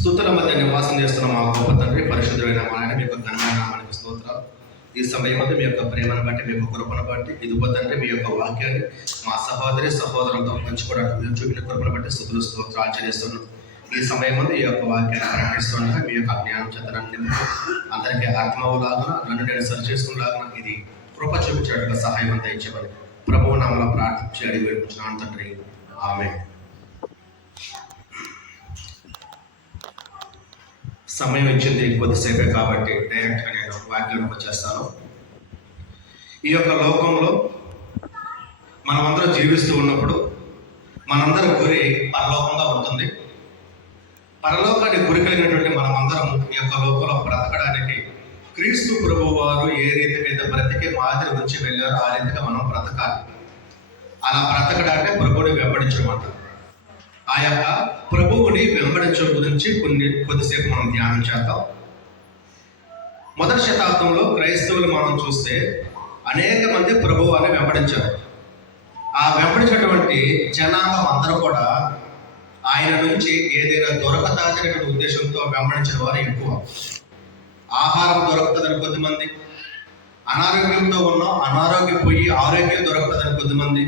స్తుతుల మధ్య నివాసం చేస్తున్న మా గొప్ప తండ్రి, పరిశుద్ధమైన మా ఆయన, మీ యొక్క ఘనమైన నామానికి స్తోత్రాలు. ఈ సమయం మీ యొక్క ప్రేమను బట్టి, మీ యొక్క కృపను బట్టి, ఇదిగో తండ్రి మీ యొక్క వాక్యాన్ని మా సహోదరులతో పంచుకోవడానికి మీరు చూపిన కృపను బట్టి స్తుతులు స్తోత్రాలు చెల్లిస్తున్నాం. ఈ సమయం ఈ యొక్క వాక్యాన్ని ప్రకటిస్తుండగా మీ యొక్క జ్ఞానం చెందడానికి అందరికీ అర్థమవులాగా, నన్ను నేను సరి చేసుకునేలాగా ఇది కృప చూపించేట్టుగా సహాయం అంతా ఇచ్చేవారు. ప్రభువు నామమున ప్రార్థించి అడిగి వేడుకుంటున్నాను తండ్రి, ఆమేన్. సమయం ఇచ్చింది కొద్దిసేపే కాబట్టి డైరెక్ట్గా నేను వాక్యానికి వచ్చేస్తాను. ఈ యొక్క లోకంలో మనమందరం జీవిస్తూ ఉన్నప్పుడు మనందరి గురి పరలోకంగా ఉంటుంది. పరలోకానికి గురి కలిగినటువంటి మనమందరం ఈ యొక్క లోకంలో బ్రతకడానికి క్రీస్తు ప్రభువు వారు ఏ రీతిగా అయితే బ్రతికి మాదిరి నుంచి వెళ్ళారో ఆ రీతిగా మనం బ్రతకాలి. అలా బ్రతకడాన్ని ప్రభువుని వెంబడించడం అంటారు. ఆ యొక్క ప్రభువుని వెంబడించడం గురించి కొద్దిసేపు మనం ధ్యానం చేద్దాం. మొదటి శతాబ్దంలో క్రైస్తవులు మనం చూస్తే అనేక మంది ప్రభువుని వెంబడించారు. ఆ వెంబడించినటువంటి జనాంగం అందరూ కూడా ఆయన నుంచి ఏదైనా దొరకతాదనేటువంటి ఉద్దేశంతో వెంబడించిన వారు ఎక్కువ. ఆహారం దొరుకుతుందని కొద్దిమంది, అనారోగ్యంతో ఉన్నాం అనారోగ్యం పోయి ఆరోగ్యం దొరుకుతుందని కొద్దిమంది,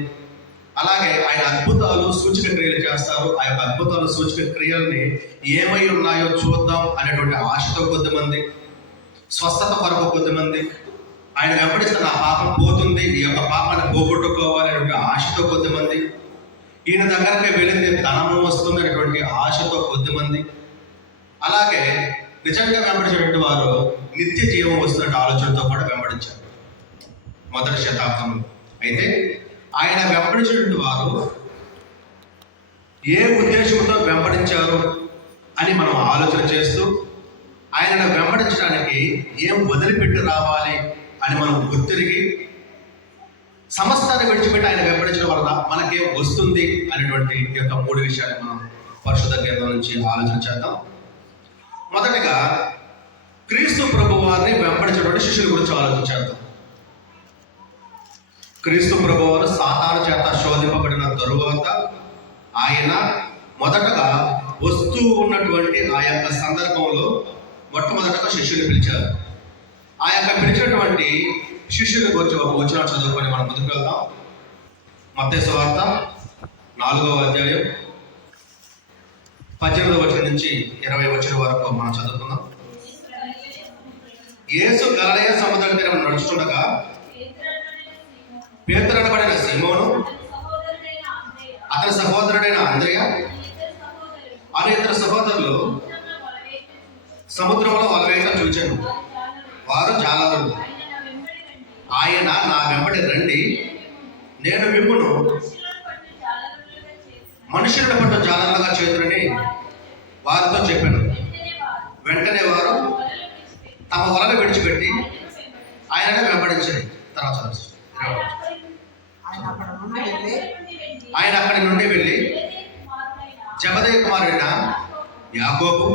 అలాగే ఆయన అద్భుతాలు సూచక క్రియలు చేస్తారు. ఆ యొక్క అద్భుతాలు సూచక క్రియల్ని ఏమై ఉన్నాయో చూద్దాం అనేటువంటి ఆశతో కొద్దిమంది, స్వస్థత కొరకు కొద్దిమంది, ఆయన వెంబడిస్తే నా పాపం పోతుంది, ఈ యొక్క పాపాన్ని పోగొట్టుకోవాలి అనేటువంటి ఆశతో కొద్దిమంది, ఈయన దగ్గరికి వెళితే ధనము వస్తుంది అనేటువంటి ఆశతో కొద్దిమంది, అలాగే నిజంగా వెంబడించినటువంటి వారు నిత్య జీవం వస్తున్నట్టు ఆలోచనతో కూడా వెంబడించారు మొదటి శతాబ్దంలో. అయితే ఆయన వెంబడించినటువంటి వారు ఏ ఉద్దేశంతో వెంబడించారు అని మనం ఆలోచన చేస్తూ ఆయనను వెంబడించడానికి ఏం వదిలిపెట్టి రావాలి అని మనం గుర్తిరిగి సమస్తాన్ని విడిచిపెట్టి ఆయన వెంబడించడం వల్ల మనకేం వస్తుంది అనేటువంటి యొక్క మూడు విషయాలు మనం పరిశుద్ధ గ్రంథం నుంచి ఆలోచన చేద్దాం. మొదటిగా క్రీస్తు ప్రభు వారిని వెంబడించినటువంటి శిష్యుల గురించి ఆలోచన చేద్దాం. క్రీస్తు ప్రభు వారు సాతాను చేత శోధింపబడిన తరువాత ఆయన మొదటగా వస్తూ ఉన్నటువంటి ఆ యొక్క సందర్భంలో మొట్టమొదటగా శిష్యుని పిలిచారు. ఆ యొక్క పిలిచినటువంటి శిష్యుని గురించి ఒక వచనం చదువుకొని మనం ముందుకు వెళ్దాం. మత్తయి సువార్త 4వ అధ్యాయం 18వ వచనం నుంచి 20వ వచనం వరకు మనం చదువుకుందాం. యేసు గలిలయ సముద్రం తీరం నడుస్తుండగా పేతురు అనబడిన సీమోను, అతని సహోదరుడైన అంద్రెయ అనే ఇద్దరు సహోదరులు సముద్రంలో వలవేయటం చూచాను. వారు జాలరులు. ఆయన నా వెంబడి రండి, నేను మిమ్మును మనుషులను పట్టు జాలరులుగా చేతురని వారితో చెప్పాను. వెంటనే వారు తమ వలను విడిచిపెట్టి ఆయనను వెంబడించారు. తర్వాత ఆయన అక్కడి నుండి వెళ్ళి జబదయి కుమారుడైన యాకోబు,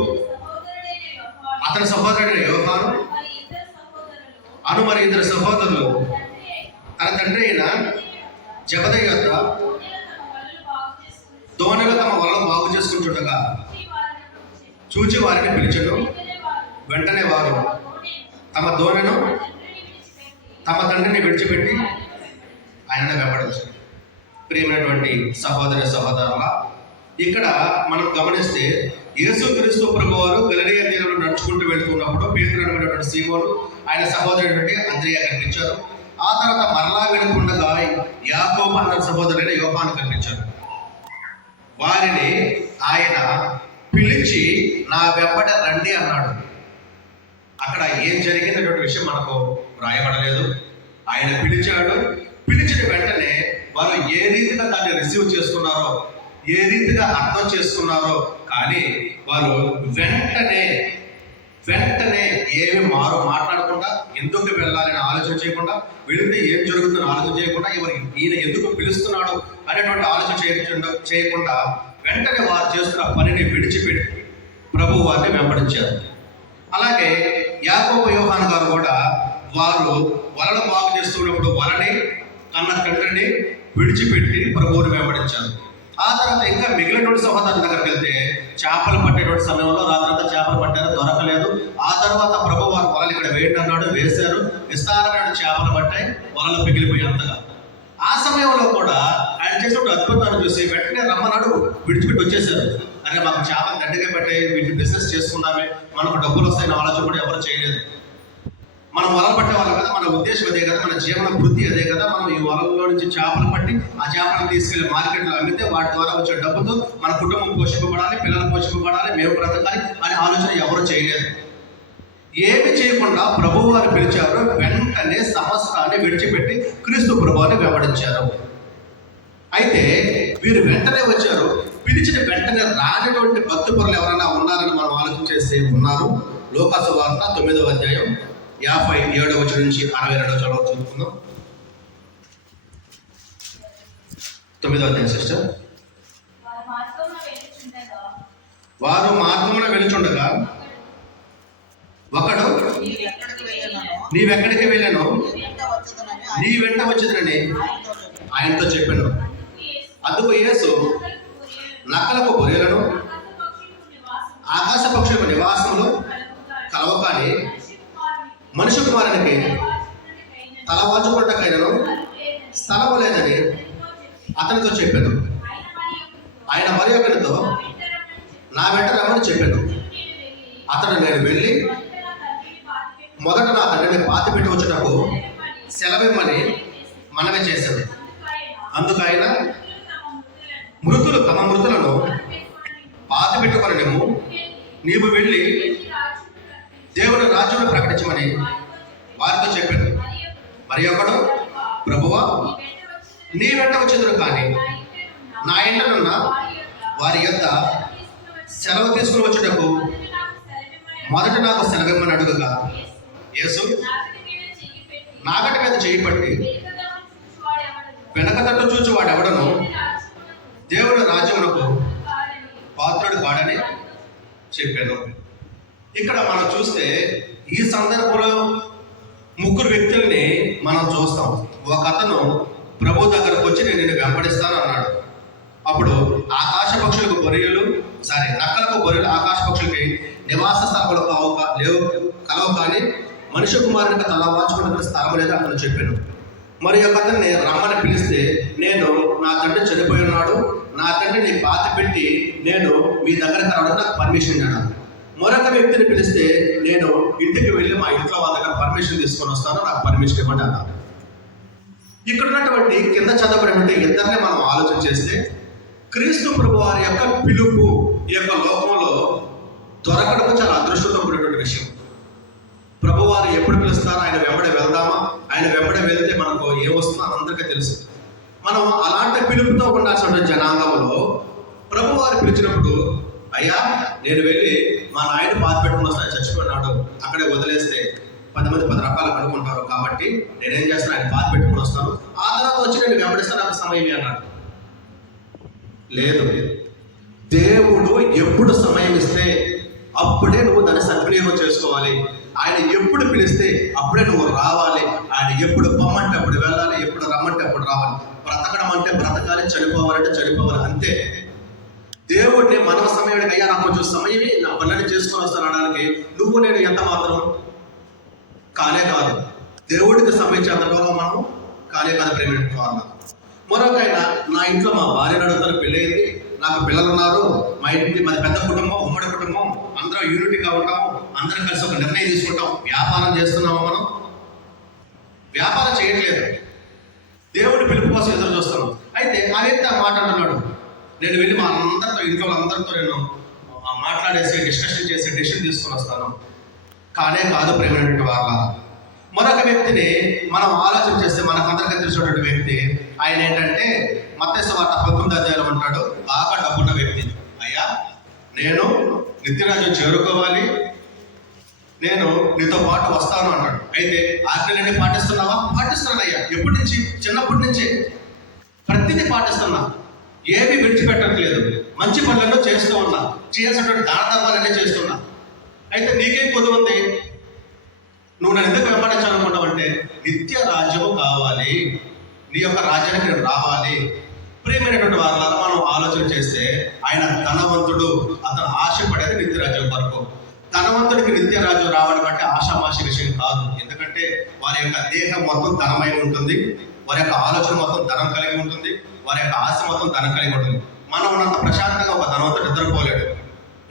అతని సహోదరుడైన యోహాను అను మరి ఇద్దరు సహోదరులు తన తండ్రి అయిన జబదయి యొద్ద దోణిలో తమ వలలు బాగు చేసుకుంటుండగా చూచి వారిని పిలిచెను. వెంటనే వారు తమ దోణిను తమ తండ్రిని విడిచిపెట్టి ఆయనను వెంబడించారు. ప్రియమైనటువంటి సహోదర సహోదరుల, ఇక్కడ మనం గమనిస్తే యేసుక్రీస్తు ప్రభువారు గలిలయ తీరంలో నడుచుకుంటూ వెళ్తున్నప్పుడు పేతురు అనబడినటువంటి సీమోను, ఆయన సహోదరుడు అంద్రెయ కనిపించారు. ఆ తర్వాత మరలా వెళుతుండగా యాకోబు అన్న సహోదరుడైన యోహాను కనిపించారు. వారిని ఆయన పిలిచి నా వెంబడ రండి అన్నాడు. అక్కడ ఏం జరిగిందనేటువంటి విషయం మనకు రాయబడలేదు. ఆయన పిలిచాడు. పిలిచిన వెంటనే వారు ఏ రీతిగా దాన్ని రిసీవ్ చేసుకున్నారో, ఏ రీతిగా అర్థం చేసుకున్నారో, కానీ వారు వెంటనే ఏమి మాట్లాడకుండా, ఎందుకు వెళ్ళాలని ఆలోచన చేయకుండా, వెళితే ఏం జరుగుతుందని ఆలోచన చేయకుండా, ఈయన ఎందుకు పిలుస్తున్నాడు అనేటువంటి ఆలోచన చేయకుండా వెంటనే వారు చేస్తున్న పనిని విడిచిపెట్టి ప్రభు వారిని వెంబడించారు. అలాగే యాకోబు యోహాను గారు కూడా వారు వలలు బాగు చేస్తున్నప్పుడు వలని కన్న తండ్రిని విడిచిపెట్టి ప్రభువుని వెంబడించారు. ఆ తర్వాత ఇంకా మిగిలిన సహోదరుల దగ్గరికి వెళ్తే చేపలు పట్టేటువంటి పట్టేటువంటి సమయంలో రాత్రంతా చేపలు పట్టారు, దొరకలేదు. ఆ తర్వాత ప్రభు వారు వలలు ఇక్కడ వేయండి అన్నాడు, వేశారు. విస్తారమైన చేపలు పట్టాయి, వలలు పిగిలిపోయి అంతగా. ఆ సమయంలో కూడా ఆయన చేసినప్పుడు అద్భుతాన్ని చూసి వెంటనే రమ్మన్నాడు, విడిచిపెట్టి వచ్చేసారు. అరే మాకు చేపలు గడ్డగా పెట్టాయి, వీటి బిజినెస్ చేసుకుందామే, మనకు డబ్బులు వస్తాయని ఆలోచన కూడా ఎవరు చేయలేదు. మనం వలలు పట్టే వాళ్ళం కదా, మన ఉద్దేశం అదే కదా, మన జీవన వృత్తి అదే కదా. మనం ఈ వలలో నుంచి చేపలు పట్టి ఆ చేపలను తీసుకెళ్లి మార్కెట్లో అమ్మితే వాటి ద్వారా వచ్చే డబ్బుతో మన కుటుంబం పోషింపబడాలి, పిల్లలు పోషింపబడాలి, మేము బ్రతకాలి అనే ఆలోచన ఎవరు చేయలేదు. ఏమి చేయకుండా ప్రభువు వారు పిలిచారు, వెంటనే సమస్తాన్ని విడిచిపెట్టి క్రీస్తు ప్రభువుని వెంబడించారు. అయితే వీరు వెంటనే వచ్చారు. పిలిచిన వెంటనే రానటువంటి భక్తి పరులు ఎవరైనా ఉన్నారని మనం ఆలోచన చేస్తే ఉన్నారు. లూకా సువార్త 9వ అధ్యాయం 57వ వచనం నుంచి 62వ వచనం చదువుకుందాం. 9వ అధ్యాయం సిస్టర్. వారు మార్గమున వెలుచుండగా ఒకడు నీవెక్కడికి వెళ్ళాను, నీ వెంట వచ్చేదని ఆయనతో చెప్పాను. అందుకు యేసు నక్కలకు గొర్రెలను ఆకాశ పక్షులకు నివాసంలో కలవకాని మనుష్య కుమారునికి తలవాల్చుకున్నకైనను స్థలము లేదని అతనితో చెప్పాను. ఆయన మరి ఒకరితో నా వెంట రమ్మని చెప్పాను. అతడు నేను వెళ్ళి మొదట నా తండ్రిని పాతి పెట్టి వచ్చుటకు సెలవిమ్మని మనవి చేశాను. అందుకు ఆయన మృతులు తమ మృతులను పాతి పెట్టుకొననేమో, నీవు వెళ్ళి దేవుని రాజ్యమును ప్రకటించమని వారితో చెప్పాను. మరి ఒకడు ప్రభువా నీ వెంట వచ్చేందుకు కానీ నా ఇంటనున్న వారి యొద్ద సెలవు తీసుకుని వచ్చుటకు మొదట నాకు సెలవిమ్మని అడుగుగా, యేసు నాగటి మీద చేయి పట్టి వెనక తట్టు చూచి వాడెవడను దేవుని రాజ్యమునకు పాత్రుడు కాడని చెప్పాను. ఇక్కడ మనం చూస్తే ఈ సందర్భంలో ముగ్గురు వ్యక్తుల్ని మనం చూస్తాం. ఒక అతను ప్రభు దగ్గరకు వచ్చి నేను నిన్ను వెంబడిస్తాను అన్నాడు. అప్పుడు ఆకాశ పక్షులకు గొర్రెలు నక్కలకు గొర్రెలు ఆకాశ పక్షులకి నివాస స్థలములు కలవు కానీ మనుష్య కుమారునికి తల వాల్చుకున్న స్థలం లేదు అతను చెప్పాను. మరి ఒక అతన్ని రమ్మని పిలిస్తే, నేను నా తండ్రి చనిపోయి ఉన్నాడు, నా తండ్రిని పాతి పెట్టి నేను మీ దగ్గరకు రావడానికి నాకు పర్మిషన్ అన్నాను. మరొక వ్యక్తిని పిలిస్తే, నేను ఇంటికి వెళ్ళి మా ఇంట్లో వాళ్ళ దగ్గర పర్మిషన్ తీసుకొని వస్తాను, నాకు పర్మిషన్ ఇవ్వండి అన్నాను. ఇక్కడ ఉన్నటువంటి కింద చదవబడినటువంటి ఇద్దరిని మనం ఆలోచన చేస్తే, క్రీస్తు ప్రభు వారి యొక్క పిలుపు ఈ యొక్క లోకంలో దొరకడం చాలా అదృష్టంతో కూడినటువంటి విషయం. ప్రభువారు ఎప్పుడు పిలుస్తారో ఆయన వెంబడే వెళ్దామా, ఆయన వెంబడే వెళ్తే మనకు ఏమొస్తుందో అందరికీ తెలుసు. మనం అలాంటి పిలుపుతో ఉండాల్సిన జనాంగంలో ప్రభువారు పిలిచినప్పుడు, అయ్యా నేను వెళ్ళి మా నాయన పాతి పెట్టుకుని వస్తాను, చచ్చిపోయినాడు, అక్కడే వదిలేస్తే 10 మంది 10 రకాలు కనుక్కుంటారు, కాబట్టి నేనేం చేస్తాను, ఆయన పాతి పెట్టుకుని వస్తాను, ఆ తర్వాత వచ్చి నేను వెంబడిస్తాను, నాకు సమయం అన్నాడు. లేదు, దేవుడు ఎప్పుడు సమయం ఇస్తే అప్పుడే నువ్వు దాన్ని సద్వినియోగం చేసుకోవాలి. ఆయన ఎప్పుడు పిలిస్తే అప్పుడే నువ్వు రావాలి. ఆయన ఎప్పుడు పొమ్మంటే అప్పుడు వెళ్ళాలి, ఎప్పుడు రమ్మంటే అప్పుడు రావాలి. బ్రతకడం అంటే బ్రతకాలి, చనిపోవాలంటే చనిపోవాలి, అంతే. దేవుడిని మన సమయానికి, అయ్యా నాకు కొంచెం సమయమే, నా పనులని చేసుకొని వస్తాను అనడానికి నువ్వు నేను ఎంత మాత్రం కానే కాదు. దేవుడికి సంబంధించేంతలో మనం కానే కాదు ప్రేమించుకోవాలి. మరొక ఆయన, నా ఇంట్లో మా భార్య నడుగుతారు, పెళ్ళయింది, నాకు పిల్లలు ఉన్నారు, మా ఇంటి మాది పెద్ద కుటుంబం, ఉమ్మడి కుటుంబం, అందరం యూనిటీగా ఉంటాము, అందరం కలిసి ఒక నిర్ణయం తీసుకుంటాం. వ్యాపారం చేస్తున్నాము, మనం వ్యాపారం చేయట్లేదు, దేవుడి పిలుపు కోసం ఎదురు చూస్తున్నాం. అయితే ఆ వ్యక్తి ఆ మాట అంటున్నాడు, నేను వెళ్ళి మా అందరితో ఇంట్లో అందరితో నేను మాట్లాడేసి డిస్కషన్ చేసి డెసిషన్ తీసుకొని వస్తాను, కానే కాదు ప్రేమైనటువంటి వాళ్ళ. మరొక వ్యక్తిని మనం ఆలోచన చేస్తే మనకు అందరికీ తెలిసినటువంటి వ్యక్తి ఆయన ఏంటంటే మత్తయి సువార్త 19వ అధ్యాయంలో ఉంటాడు. బాగా డబ్బున్న వ్యక్తి. అయ్యా నేను నిత్యరాజ్యం చేరుకోవాలి, నేను నీతో పాటు వస్తాను అన్నాడు. అయితే ఆజ్ఞలన్నీ పాటిస్తున్నావా? పాటిస్తున్నానయ్యా. ఎప్పటి నుంచి? చిన్నప్పటి నుంచే ప్రతిదీ పాటిస్తున్నా, ఏమీ విడిచిపెట్టట్లేదు, మంచి పనులను చేస్తూ ఉన్నా, చేయాల్సినటువంటి దాన ధర్మాలన్నీ చేస్తున్నా. అయితే నీకేం కొద్ది ఉంది, నువ్వు నన్ను ఎందుకు వెంబడించాలనుకుంటావంటే నిత్య రాజ్యము కావాలి, నీ యొక్క రాజ్యానికి నేను రావాలి. ప్రియమైనటువంటి వారు మనం ఆలోచన చేస్తే ఆయన ధనవంతుడు, అతను ఆశపడేది నిత్యరాజ్యం వరకు. ధనవంతుడికి నిత్యరాజ్యం రావడం అంటే ఆషామాషి విషయం కాదు. ఎందుకంటే వారి యొక్క దేహం మొత్తం ధనమై ఉంటుంది, వారి యొక్క ఆలోచన మొత్తం ధనం కలిగి ఉంటుంది, వారి యొక్క ఆశ మొత్తం ధనం కలిగి ఉంటుంది. మనం ఉన్నంత ప్రశాంతంగా ఒక ధనవంతుడు నిద్రపోలేడు.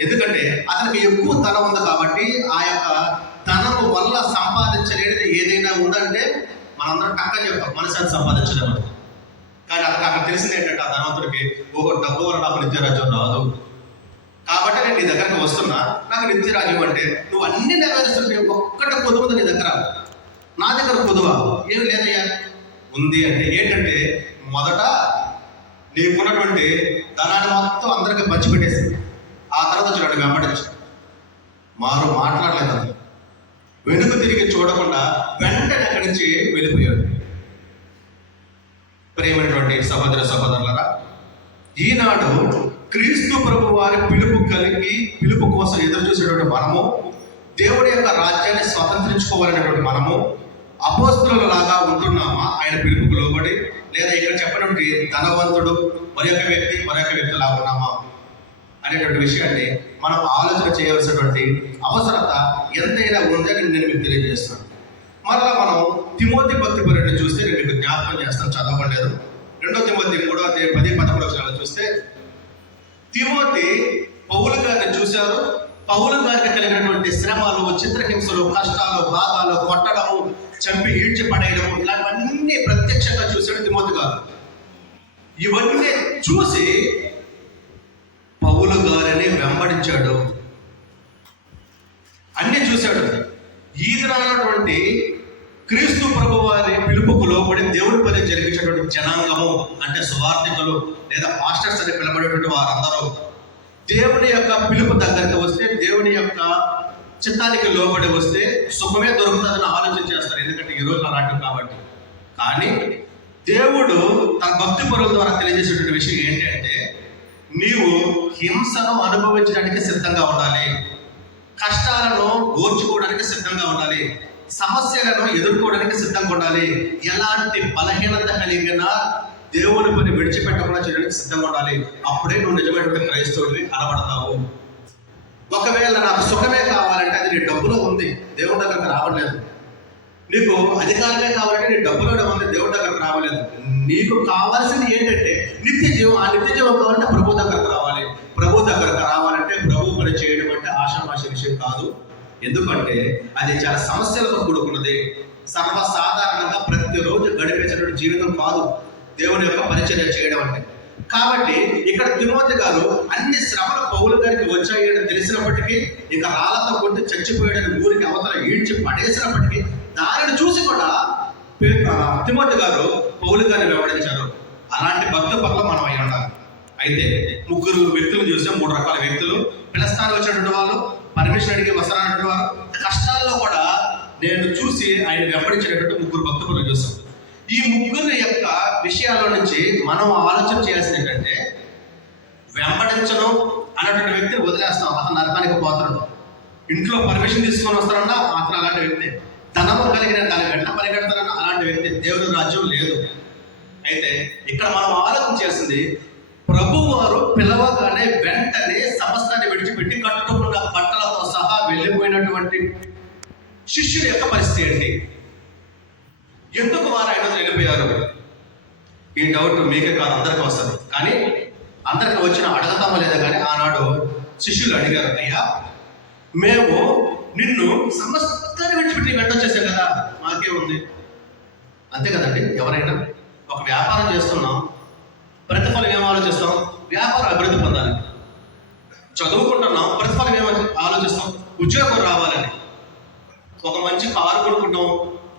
ఎందుకంటే అతనికి ఎక్కువ ధనం ఉంది కాబట్టి ఆ యొక్క ధనము వల్ల సంపాదించలేనిది ఏదైనా ఉందంటే మనందరం టక్క చెప్తాం, మనసాన్ని సంపాదించడం అని. కానీ అక్కడ తెలిసింది ఏంటంటే ఆ ధనవంతుడికి డబ్బు వల్ల నాకు నిత్యరాజ్యం రాదు, కాబట్టి నేను నీ దగ్గరకు వస్తున్నా, నాకు నిత్యరాజ్యం అంటే నువ్వు అన్ని నెరవేరుస్తుంటే ఒక్కటి పొదుపు నీ దగ్గర, నా దగ్గర పొదువా ఏమి లేదయ్యా. ఉంది అంటే ఏంటంటే మొదట నీకున్నటువంటి ధనాన్ని మొత్తం అందరికీ పంచిపెట్టేసింది. ఆ తర్వాత చూడండి వెంబడించు, మారు మాట్లాడలేదు, అది వెనుక తిరిగి చూడకుండా వెంటనే అక్కడి నుంచి వెళ్ళిపోయాడు. ప్రియమైనటువంటి సహోదర సహోదరులరా, ఈనాడు క్రీస్తు ప్రభు వారి పిలుపు కోసం ఎదురు చూసేటువంటి మనము, దేవుడి యొక్క రాజ్యాన్ని స్వతంత్రించుకోవాలనేటువంటి మనము అపోస్తలుల లాగా ఉంటున్నామా ఆయన పిలుపుకు లోబడి, లేదా ఇక్కడ చెప్పినటువంటి ధనవంతుడు మరొక వ్యక్తి లాగా ఉన్నామా అనేటువంటి విషయాన్ని మనం ఆలోచన చేయవలసినటువంటి అవసరత ఎంతైనా ఉందని నేను మీకు తెలియజేస్తాను. మరలా మనం తిమోతి భక్తి పర్యటన చూస్తే నేను మీకు జ్ఞాపకం చేస్తాను, చదవలేదు. 2 తిమోతి 3:10-11 చూస్తే తిమోతి పౌలు గారిని చూశారు. పౌలు గారికి కలిగినటువంటి శ్రమలు, చిత్రహింసలు, కష్టాలు, బాధలు, కొట్టడము, చంపి ఈడ్చి పడేయడం, ఇలాంటివన్నీ ప్రత్యక్షంగా చూశాడు తిమోతి గారు. ఇవన్నీ చూసి పౌలు గారిని వెంబడించాడు, అన్ని చూశాడు. ఈ దినమైనటువంటి క్రీస్తు ప్రభు వారి పిలుపుకు లోబడి దేవుడి పని జరిగించేటువంటి జనాంగము అంటే సువార్థికులు లేదా పాస్టర్స్ అని పిలబడేటువంటి వారందరూ దేవుని యొక్క పిలుపు దగ్గరికి వస్తే, దేవుని యొక్క చిత్తానికి లోబడి వస్తే సుఖమే దొరుకుతుందని ఆలోచన చేస్తారు. ఎందుకంటే ఈ రోజు అలాంటివి కాబట్టి. కానీ దేవుడు తన భక్తి పరుల ద్వారా తెలియజేసేటువంటి విషయం ఏంటంటే, నీవు హింసను అనుభవించడానికి సిద్ధంగా ఉండాలి, కష్టాలను ఓర్చుకోవడానికి సిద్ధంగా ఉండాలి, సమస్యలను ఎదుర్కోవడానికి సిద్ధంగా ఉండాలి. ఎలాంటి బలహీనత కలిగినా దేవుని పని విడిచిపెట్టకుండా చేయడానికి సిద్ధంగా ఉండాలి. అప్పుడే నువ్వు నిజమైనటువంటి క్రైస్తవుడివి అనబడతావు. ఒకవేళ నాకు సుఖమే కావాలంటే అది నీ డబ్బులో ఉంది, దేవుడి దగ్గరకు రావట్లేదు. నీకు అధికారమే కావాలంటే నీ డబ్బులోనే ఉంది, దేవుడి దగ్గరకు రావలేదు. నీకు కావాల్సింది ఏంటంటే నిత్య జీవం. ఆ నిత్య జీవం కావాలంటే ప్రభు దగ్గరకు రావాలి. ప్రభు దగ్గరకు రావాలంటే ప్రభు పని చేయడం అంటే ఆషామాషి విషయం కాదు. ఎందుకంటే అది చాలా సమస్యలతో కూడుకున్నది. సర్వసాధారణంగా ప్రతిరోజు గడిపేసేటువంటి జీవితం కాదు దేవుని యొక్క పరిచర్య చేయడం అంటే. కాబట్టి ఇక్కడ తిమోతి గారు అన్ని శ్రమలు పౌలు గారికి వచ్చాయని తెలిసినప్పటికీ, ఇక రాళ్ళతో కొట్టి చచ్చిపోయాడని ఊరికి అవతల ఈడ్చి పడేసినప్పటికీ దానిని చూసి కూడా తిమోతి గారు పౌలు గారిని వెంబడించారు. అలాంటి భక్తి పట్ల మనం అయి ఉండాలి. అయితే 3 వ్యక్తులు చూస్తే 3 రకాల వ్యక్తులు. పిలస్తానికి వచ్చినటువంటి వాళ్ళు, పర్మిషన్ అడిగి వస్తారన్నటువంటి వారు, కష్టాల్లో కూడా నేను చూసి ఆయన వెంబడించినటువంటి 3 భక్తులు చూస్తాం. ఈ 3 యొక్క విషయాల నుంచి మనం ఆలోచన చేయాల్సింది ఏంటంటే, వెంబడించడం అన్నటువంటి వ్యక్తిని వదిలేస్తాం, అతను నరకానికి పోతాడు. ఇంట్లో పర్మిషన్ తీసుకొని వస్తారన్నా అతను అలాంటి వ్యక్తి. ధనము కలిగిన దాని వెంట పరిగెడతారన్నా అలాంటి వ్యక్తి. దేవుని రాజ్యం లేదు. అయితే ఇక్కడ మనం ఆలోచన చేసింది, ప్రభు వారు పిలవగానే వెంటనే సమస్తాన్ని విడిచిపెట్టి కట్టుకున్న బట్టలతో సహా వెళ్ళిపోయినటువంటి శిష్యుల యొక్క పరిస్థితి ఏంటి? ఎందుకు వారు ఆయన వెళ్ళిపోయారు? ఈ డౌట్ మీకే కాదు, అందరికీ వస్తుంది. కానీ అందరికి వచ్చిన అడగతామో లేదా కానీ ఆనాడు శిష్యులు అడిగారు, అయ్యా మేము నిన్ను సమస్తాన్ని విడిచిపెట్టి వెంటొచ్చేసాం కదా, మాకే ఉంది. అంతే కదండి. ఎవరైనా ఒక వ్యాపారం చేస్తున్నాం, ప్రతిఫలం ఏం ఆలోచిస్తాం? వ్యాపారం అభివృద్ధి పొందాలి. చదువుకుంటున్నాం, ప్రతిఫలం ఏమో ఆలోచిస్తాం? ఉద్యోగం రావాలని. ఒక మంచి కారు కొనుక్కుంటాం,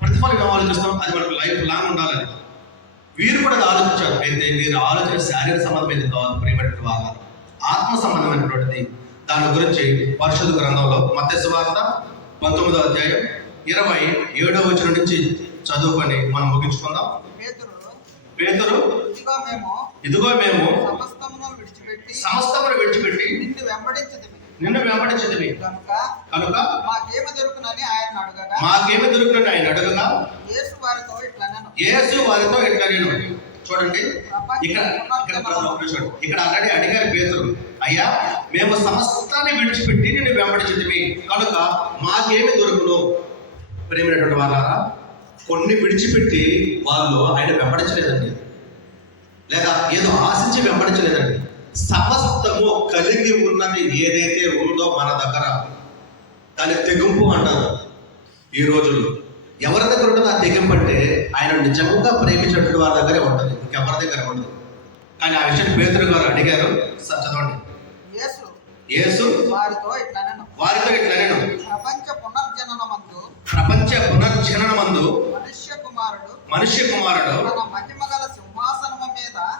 ప్రతిఫలం ఏం ఆలోచిస్తాం? అది మనకు లైఫ్ లాంగ్ ఉండాలని. వీరు కూడా ఆలోచించారు. అయితే వీరు ఆలోచన శారీరక సంబంధమైనది కాదు, ప్రియమైనటువంటి వారు ఆత్మ సంబంధమైనటువంటిది. దాని గురించి పరిశుద్ధ గ్రంథంలో మత్తయి సువార్త 19వ అధ్యాయం 27వ వచనం నుంచి చదువుకొని మనం ముగించుకుందాం. పేతురు ఇదిగో మేము సమస్తమును విడిచిపెట్టి నిన్ను వెంబడించదివి కనుక మాకేమి దొరుకునని ఆయన అడగగా యేసు వారితో ఇట్లా నేను. చూడండి, ఇక్కడ ఆల్రెడీ అడిగారు పేతురు, అయ్యా మేము సమస్తాన్ని విడిచిపెట్టి నేను వెంబడించింది కనుక మాకేమి దొరుకును. ప్రేమైనటువంటి వాళ్ళారా, కొన్ని విడిచిపెట్టి వాళ్ళు ఆయన వెంబడించలేదండి, లేదా ఏదో ఆశించి వెంబడించలేదండి. సమస్తము కలిగి ఉన్నది ఏదైతే ఉందో మన దగ్గర దాన్ని తెగింపు అంటారు. ఈ రోజుల్లో ఎవరి దగ్గర ఉంటుంది ఆ తెగింపు అంటే ఆయన నిజంగా ప్రేమించినటువంటి వారి దగ్గరే ఉంటుంది, ఇంకెవరి దగ్గర ఉండదు. కానీ ఆ విషయాన్ని పేతురు గారు అడిగారు. చదవండి. యేసు వారితో ఇట్లా నేను ప్రపంచ పునర్జననమందు మనుష్య కుమారుడు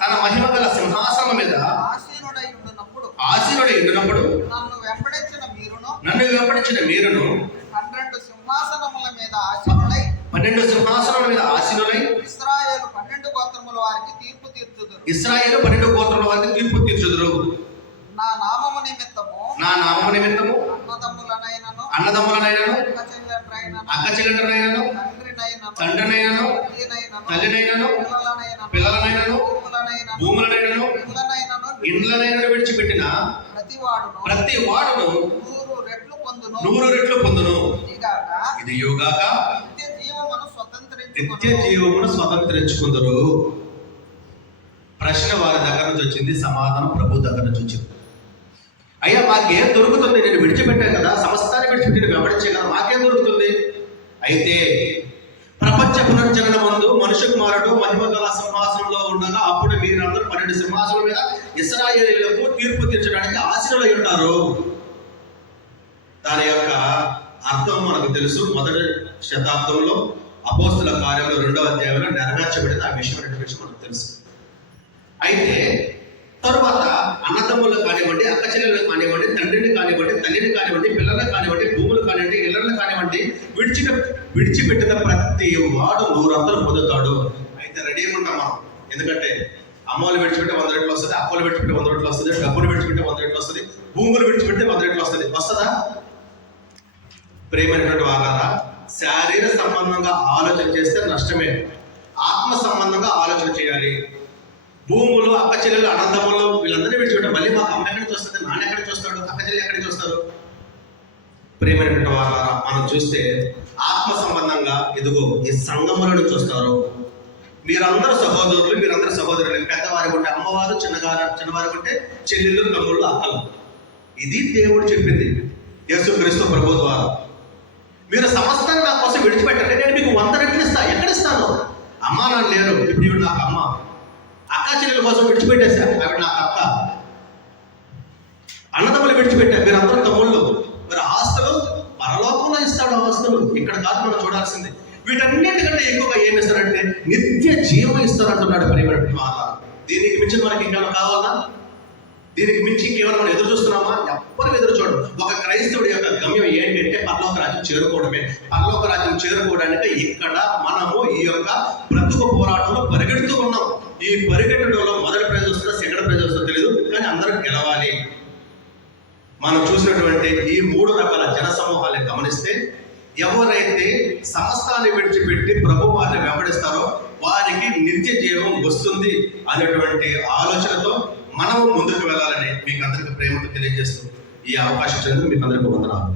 తన మహిమగల సింహాసనం మీద ఆసీనుడై ఉండినప్పుడు నన్ను వెంబడించిన మీరును 12 సింహాసనముల మీద ఆసీనులై ఇశ్రాయేలు 12 గోత్రముల వారికి తీర్పు తీర్చుదురు. నా నామము నిమిత్తము అన్నదమ్ములనైనను అక్క చెల్లెళ్ళనైనను తండ్రినైనను తల్లినైనను పిల్లలనైనను భూములనైనను ఇండ్లనైనను విడిచిపెట్టిన ప్రతి వాడును 100 రెట్లు పొందును. ఇది యోగాక నిత్య జీవమును స్వతంత్రించుకుందరు. ప్రశ్న వారి దగ్గర నుంచి వచ్చింది, సమాధానం ప్రభు దగ్గర నుంచి వచ్చింది. అయ్యా మాకేం దొరుకుతుంది? నేను విడిచిపెట్టాను కదా, సమస్తాన్ని విడిచిపెట్టి నేను వెంబడించే కదా, మాకేం దొరుకుతుంది? అయితే ప్రపంచ పునర్జనన ముందు మనుష్య కుమారుడు మహిమగల సింహాసనంలో ఉండగా అప్పుడు మీరందరూ 12 సింహాసనం మీద ఇశ్రాయేలీయులకు తీర్పు తీర్చడానికి ఆశీనులై ఉంటారు. దాని యొక్క అర్థం మనకు తెలుసు. మొదటి శతాబ్దంలో అపోస్తుల కార్యంలో 2వ అధ్యాయంలో నెరవేర్చబడింది. ఆ విషయం మనకు తెలుసు. అయితే తరువాత అన్నదమ్ములు కానివ్వండి, అక్క చెల్లెలు కానివ్వండి, తండ్రిని కానివ్వండి, తల్లిని కానివ్వండి, పిల్లలను కానివ్వండి, భూములు కానివ్వండి, ఇళ్లను కానివ్వండి, విడిచిపెట్టిన ప్రతి వాడు 100 పొందుతాడు. అయితే రెడీ ఉంటాం మనం. ఎందుకంటే అమ్మలు విడిచిపెట్టి 100 రెట్లు వస్తుంది, అక్కలు విడిచిపెట్టి 100 రెట్లు వస్తుంది, డబ్బులు విడిచిపెట్టి 100 రెట్లు వస్తుంది, భూములు విడిచిపెట్టి 100 రెట్లు వస్తుంది. వస్తుందా? ప్రేమైనటువంటి వాళ్ళారా, శారీర సంబంధంగా ఆలోచన చేస్తే నష్టమే. ఆత్మ సంబంధంగా ఆలోచన చేయాలి. భూములు, అక్క చెల్లెలు, అనంతములు వీళ్ళందరినీ విడిచిపెట్టారు. మళ్ళీ మాకు అమ్మ ఎక్కడి నుంచి వస్తుంది, నాన్న ఎక్కడి నుంచి వస్తాడు, అక్క చెల్లెలు ఎక్కడి నుంచి వస్తారు? ప్రేమైనటువంటి వాళ్ళారా, మనం చూస్తే ఆత్మ సంబంధంగా ఇదిగో ఈ సంఘముల నుంచి వస్తారు. మీరందరూ సహోదరులు, మీరందరూ సహోదరులు. పెద్దవారికి ఉంటే అమ్మవారు, చిన్నవారికి ఉంటే చెల్లెళ్ళు, తమ్ముళ్ళు, అక్కలు. ఇది దేవుడు చెప్పింది యేసుక్రీస్తు ప్రభు ద్వారా. మీరు సమస్తాన్ని నా కోసం విడిచిపెట్టండి, నేను మీకు 100 రెట్లు ఇస్తాను. ఎక్కడ ఇస్తాను? అమ్మ నాన్న లేరు, ఇప్పుడు ఇవి నాకు అమ్మ. అక్క చెల్లెల కోసం విడిచిపెట్టేశా, అవి నాకు అక్క. అన్నదమ్ములు విడిచిపెట్టా, మీరందరూ తమ్ముళ్ళు. మరి ఆస్తులు పరలోకంలో ఇస్తాడు. ఆస్తులు ఇక్కడ కాదు మనం చూడాల్సింది. వీటన్నిటికంటే ఎక్కువగా ఏమి ఇస్తారంటే నిత్య జీవం ఇస్తారంటున్నాడు ప్రేమైనటువంటి వాళ్ళ. దీనికి మించి మనకి ఇంకేమైనా కావాలా? దీనికి మించి ఇంకేమైనా మనం ఎదురు చూస్తున్నామా? ఎవ్వరు ఎదురు చూడడం. ఒక క్రైస్తవుడి యొక్క గమ్యం ఏంటంటే పరలోక రాజ్యం చేరుకోవడమే. పరలోక రాజ్యం చేరుకోవడానికి ఇక్కడ మనము ఈ యొక్క బ్రతుకు పోరాటంలో పరిగెడుతూ ఉన్నాం. ఈ పరిగెట్టడంలో మొదటి ప్రైజ్ వస్తుందో సెకండ్ ప్రైజ్ వస్తుందో తెలియదు, కానీ అందరూ గెలవాలి. మనం చూసినటువంటి ఈ 3 రకాల జన సమూహాలను గమనిస్తే ఎవరైతే సమస్తాన్ని విడిచిపెట్టి ప్రభు వారిని వెంబడిస్తారో వారికి నిత్య జీవం వస్తుంది అనేటువంటి ఆలోచనతో మనము ముందుకు వెళ్ళాలని మీకు అందరికీ ప్రేమతో తెలియజేస్తూ ఈ అవకాశం ఇచ్చినందుకు మీకు అందరికీ వందనాలు.